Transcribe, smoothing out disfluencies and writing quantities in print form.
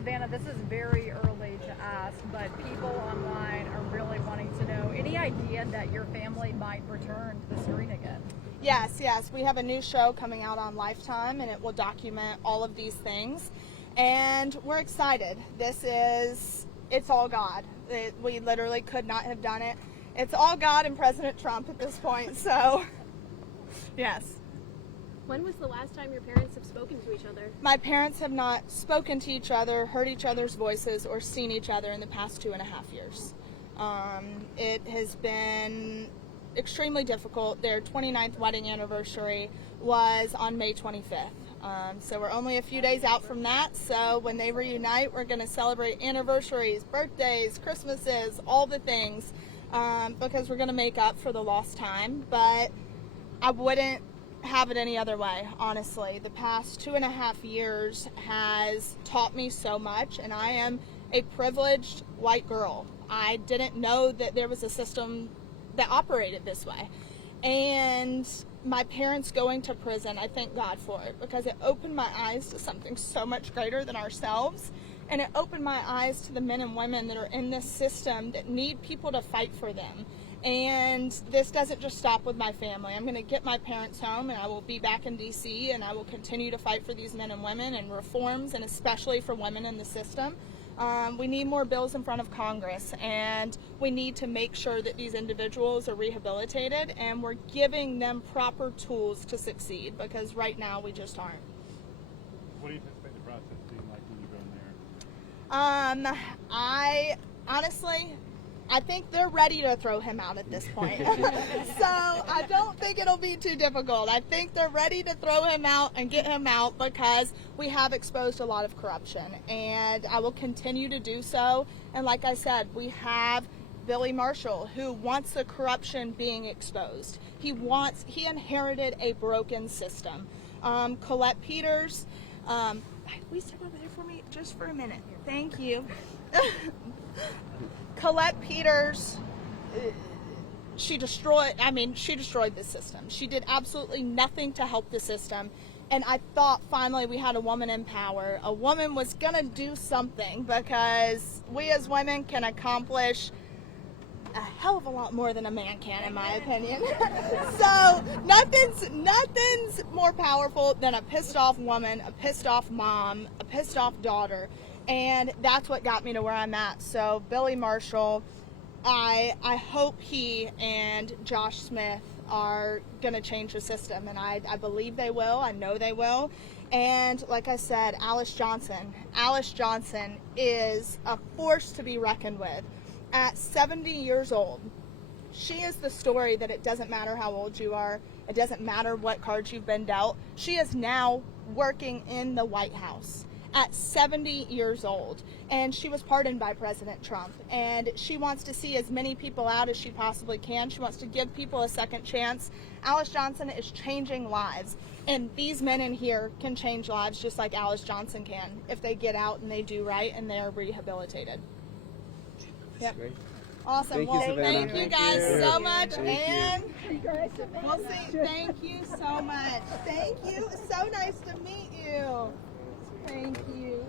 Savannah, this is very early to ask, but people online are really wanting to know, any idea that your family might return to the screen again? Yes. We have a new show coming out on Lifetime, and it will document all of these things. And we're excited. It's all God. We literally could not have done it. It's all God and President Trump at this point, so yes. When was the last time your parents have spoken to each other? My parents have not spoken to each other, heard each other's voices, or seen each other in the past 2.5 years. It has been extremely difficult. Their 29th wedding anniversary was on May 25th. So we're only a few days out from that. So when they reunite, we're going to celebrate anniversaries, birthdays, Christmases, all the things, because we're going to make up for the lost time. But I wouldn't have it any other way, honestly. The past 2.5 years has taught me so much, and I am a privileged white girl. I didn't know that there was a system that operated this way. And my parents going to prison, I thank God for it, because it opened my eyes to something so much greater than ourselves. And it opened my eyes to the men and women that are in this system that need people to fight for them. And this doesn't just stop with my family. I'm going to get my parents home, and I will be back in D.C., and I will continue to fight for these men and women and reforms, and especially for women in the system. We need more bills in front of Congress, and we need to make sure that these individuals are rehabilitated, and we're giving them proper tools to succeed, because right now we just aren't. What do you anticipate the process being like when you go in there? I think they're ready to throw him out at this point. So I don't think it'll be too difficult. I think they're ready to throw him out and get him out, because we have exposed a lot of corruption, and I will continue to do so. And like I said, we have Billy Marshall, who wants the corruption being exposed. He inherited a broken system. Colette Peters, will you step over there for me just for a minute? Thank you. Colette Peters, she destroyed the system. She did absolutely nothing to help the system. And I thought finally we had a woman in power. A woman was going to do something, because we as women can accomplish a hell of a lot more than a man can, in my opinion. So nothing's more powerful than a pissed off woman, a pissed off mom, a pissed off daughter. And that's what got me to where I'm at. So Billy Marshall, I hope he and Josh Smith are going to change the system. And I believe they will. I know they will. And like I said, Alice Johnson is a force to be reckoned with. At 70 years old, she is the story that it doesn't matter how old you are. It doesn't matter what cards you've been dealt. She is now working in the White House at 70 years old, and she was pardoned by President Trump, and she wants to see as many people out as she possibly can. She wants to give people a second chance. Alice Johnson is changing lives, and these men in here can change lives just like Alice Johnson can if they get out and they do right and they're rehabilitated. Yep. Great. Awesome. Thank you guys so much, and we'll see. Thank you so much. Thank you. So nice to meet you. Thank you.